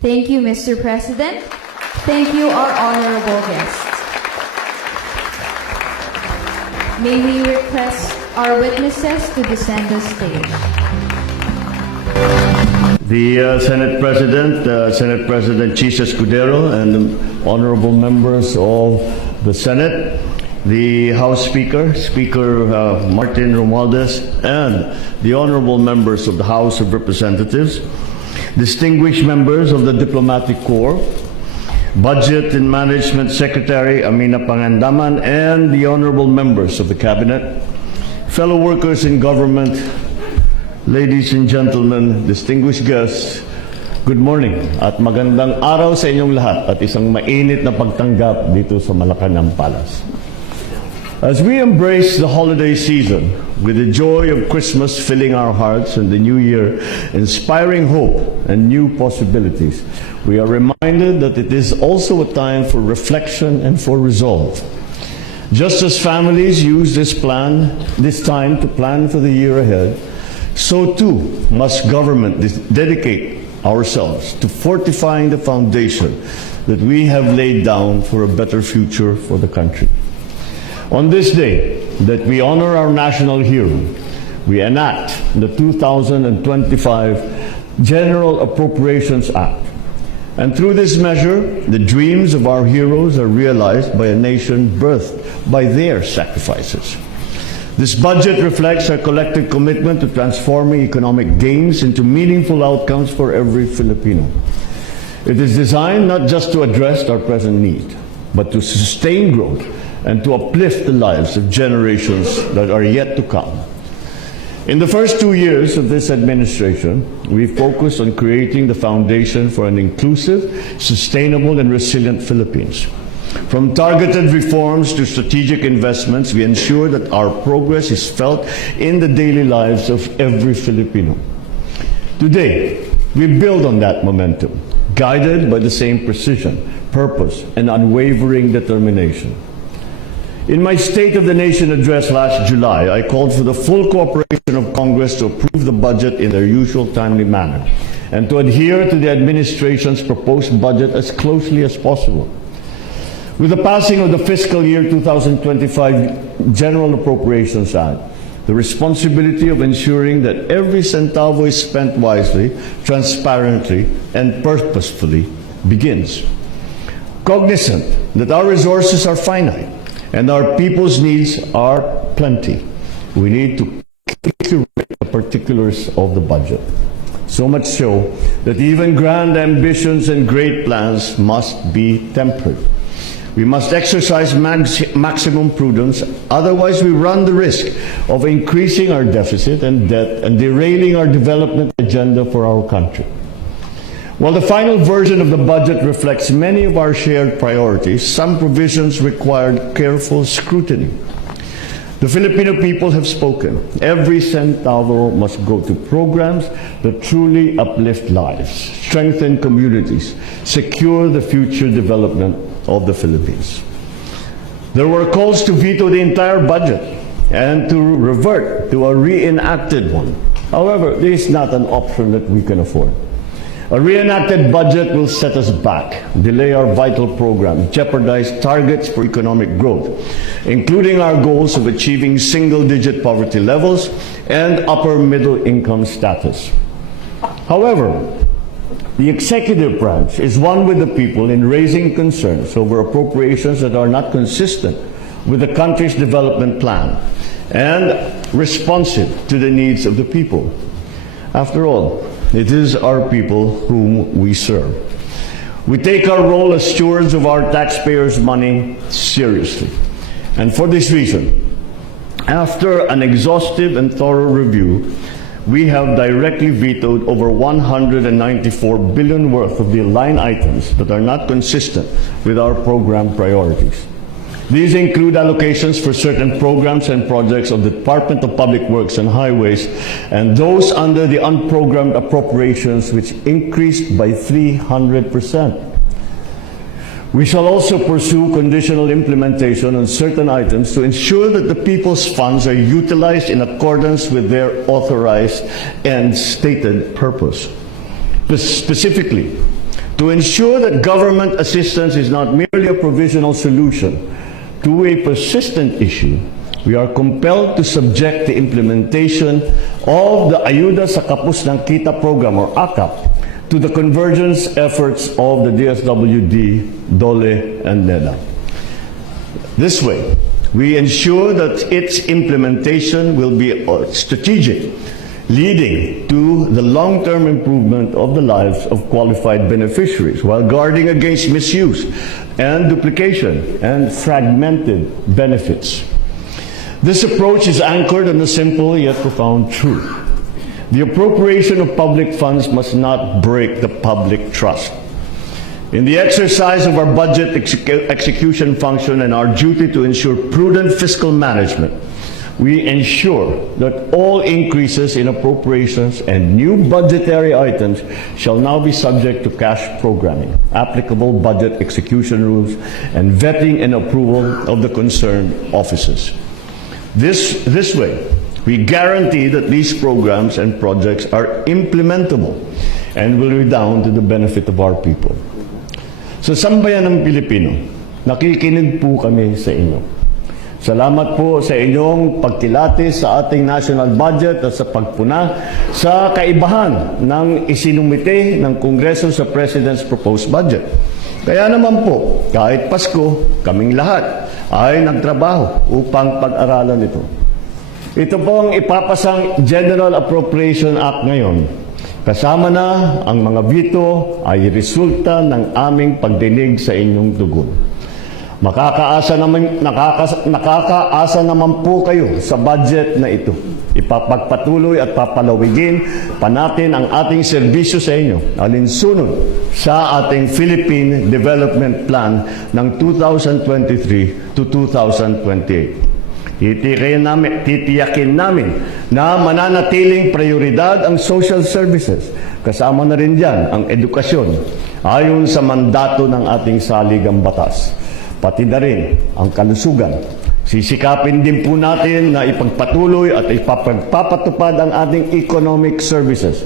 Thank you, Mr. President. Thank you, our honorable guests. May we request our witnesses to descend the stage. The Senate President Chisa Escudero, and the honorable members of the Senate, the House Speaker, Speaker Martin Romualdez, and the honorable members of the House of Representatives, distinguished members of the Diplomatic Corps, Budget and Management Secretary Amina Pangandaman, and the honorable members of the Cabinet, fellow workers in government, ladies and gentlemen, distinguished guests, good morning at magandang araw sa inyong lahat at isang mainit na pagtanggap dito sa Malacanang Palace. As we embrace the holiday season with the joy of Christmas filling our hearts and the new year inspiring hope and new possibilities, we are reminded that it is also a time for reflection and for resolve. Just as families use this time to plan for the year ahead, so too must government dedicate ourselves to fortifying the foundation that we have laid down for a better future for the country. On this day that we honor our national hero, we enact the 2025 General Appropriations Act. And through this measure, the dreams of our heroes are realized by a nation birthed by their sacrifices. This budget reflects our collective commitment to transforming economic gains into meaningful outcomes for every Filipino. It is designed not just to address our present need, but to sustain growth and to uplift the lives of generations that are yet to come. In the first 2 years of this administration, we focused on creating the foundation for an inclusive, sustainable, and resilient Philippines. From targeted reforms to strategic investments, we ensure that our progress is felt in the daily lives of every Filipino. Today, we build on that momentum, guided by the same precision, purpose, and unwavering determination. In my State of the Nation address last July, I called for the full cooperation of Congress to approve the budget in their usual timely manner and to adhere to the administration's proposed budget as closely as possible. With the passing of the fiscal year 2025 General Appropriations Act, the responsibility of ensuring that every centavo is spent wisely, transparently, and purposefully begins. Cognizant that our resources are finite and our people's needs are plenty, we need to curate the particulars of the budget. So much so that even grand ambitions and great plans must be tempered. We must exercise maximum prudence, otherwise we run the risk of increasing our deficit and debt and derailing our development agenda for our country. While the final version of the budget reflects many of our shared priorities, some provisions required careful scrutiny. The Filipino people have spoken. Every centavo must go to programs that truly uplift lives, strengthen communities, secure the future development of the Philippines. There were calls to veto the entire budget and to revert to a reenacted one. However, this is not an option that we can afford. A reenacted budget will set us back, delay our vital programs, jeopardize targets for economic growth, including our goals of achieving single-digit poverty levels and upper middle income status. However, the executive branch is one with the people in raising concerns over appropriations that are not consistent with the country's development plan and responsive to the needs of the people. After all, it is our people whom we serve. We take our role as stewards of our taxpayers' money seriously. And for this reason, after an exhaustive and thorough review, we have directly vetoed over 194 billion worth of the line items that are not consistent with our program priorities. These include allocations for certain programs and projects of the Department of Public Works and Highways and those under the unprogrammed appropriations, which increased by 300%. We shall also pursue conditional implementation on certain items to ensure that the people's funds are utilized in accordance with their authorized and stated purpose. Specifically, To ensure that government assistance is not merely a provisional solution to a persistent issue, we are compelled to subject the implementation of the Ayuda sa Kapos ng Kita program, or AKAP, to the convergence efforts of the DSWD, DOLE, and NEDA. This way, we ensure that its implementation will be strategic, leading to the long-term improvement of the lives of qualified beneficiaries while guarding against misuse and duplication and fragmented benefits. This approach is anchored on a simple yet profound truth. The appropriation of public funds must not break the public trust. In the exercise of our budget execution function and our duty to ensure prudent fiscal management, we ensure that all increases in appropriations and new budgetary items shall now be subject to cash programming, applicable budget execution rules, and vetting and approval of the concerned offices. This way, we guarantee that these programs and projects are implementable and will redound to the benefit of our people. Sa sambayan ng Pilipino, nakikinig po kami sa inyo. Salamat po sa inyong pagkilatis sa ating national budget at sa pagpuna sa kaibahan ng isinumite ng Kongreso sa President's proposed budget. Kaya naman po, kahit Pasko, kaming lahat ay nagtrabaho upang pag-aralan ito. Ito po ang ipapasang General Appropriation Act ngayon. Kasama na ang mga veto ay resulta ng aming pagdinig sa inyong tugon. Nakakaasa naman po kayo sa budget na ito. Ipapagpatuloy at papalawigin pa natin ang ating serbisyo sa inyo, alinsunod sa ating Philippine Development Plan ng 2023 to 2028. Titiyakin namin na mananatiling prioridad ang social services. Kasama na rin dyan ang edukasyon ayon sa mandato ng ating saligang batas. Pati na rin ang kalusugan. Sisikapin din po natin na ipagpatuloy at ipapagpapatupad ang ating economic services,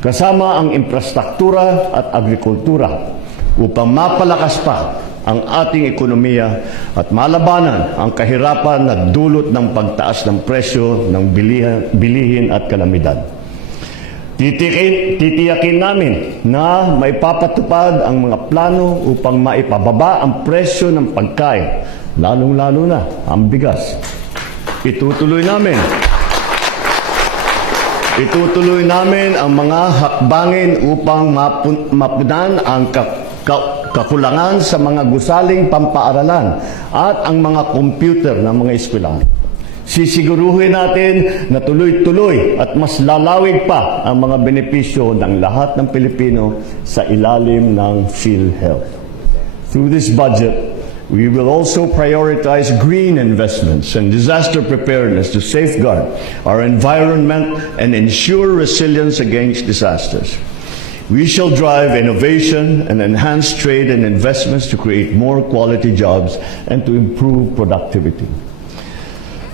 kasama ang infrastruktura at agrikultura, upang mapalakas pa ang ating ekonomiya at malabanan ang kahirapan na dulot ng pagtaas ng presyo ng bilihin at kalamidad. Titiyakin namin na maipapatupad ang mga plano upang maipababa ang presyo ng pagkain, lalong-lalo na ang bigas. Itutuloy namin ang mga hakbangin upang mapunan ang kakulangan sa mga gusaling pampaaralan at ang mga computer ng mga eskwelahan. Sisiguruhin natin na tuloy-tuloy at mas lalawig pa ang mga benepisyo ng lahat ng Pilipino sa ilalim ng PhilHealth. Through this budget, we will also prioritize green investments and disaster preparedness to safeguard our environment and ensure resilience against disasters. We shall drive innovation and enhance trade and investments to create more quality jobs and to improve productivity.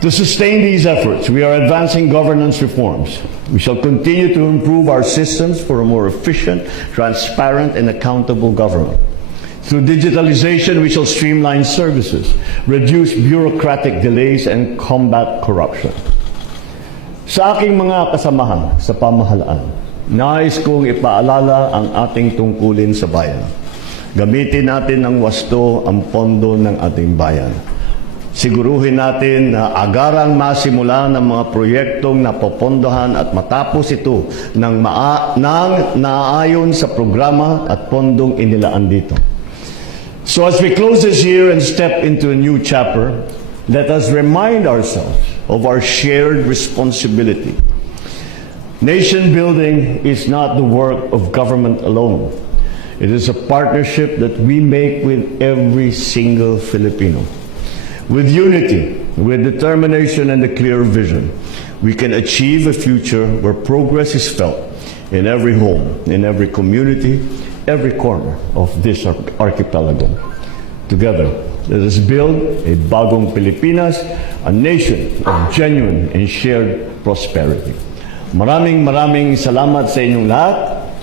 To sustain these efforts, we are advancing governance reforms. We shall continue to improve our systems for a more efficient, transparent, and accountable government. Through digitalization, we shall streamline services, reduce bureaucratic delays, and combat corruption. Sa aking mga kasamahan sa pamahalaan, nais kong ipaalala ang ating tungkulin sa bayan. Gamitin natin ng wasto ang pondo ng ating bayan. Siguruhin natin na agarang masimula ng mga proyektong napopondohan at matapos ito ng naayon sa programa at pondong inilaan dito. So as we close this year and step into a new chapter, let us remind ourselves of our shared responsibility. Nation building is not the work of government alone. It is a partnership that we make with every single Filipino. With unity, with determination and a clear vision, we can achieve a future where progress is felt in every home, in every community, every corner of this archipelago. Together, let us build a bagong Pilipinas, a nation of genuine and shared prosperity. Maraming salamat sa inyong lahat.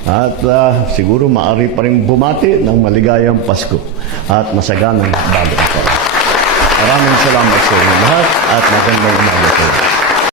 At siguro maaari pa rin bumati ng maligayang Pasko at masaganang bagong taon. Maraming salamat sa inyo lahat at magandang umaga po.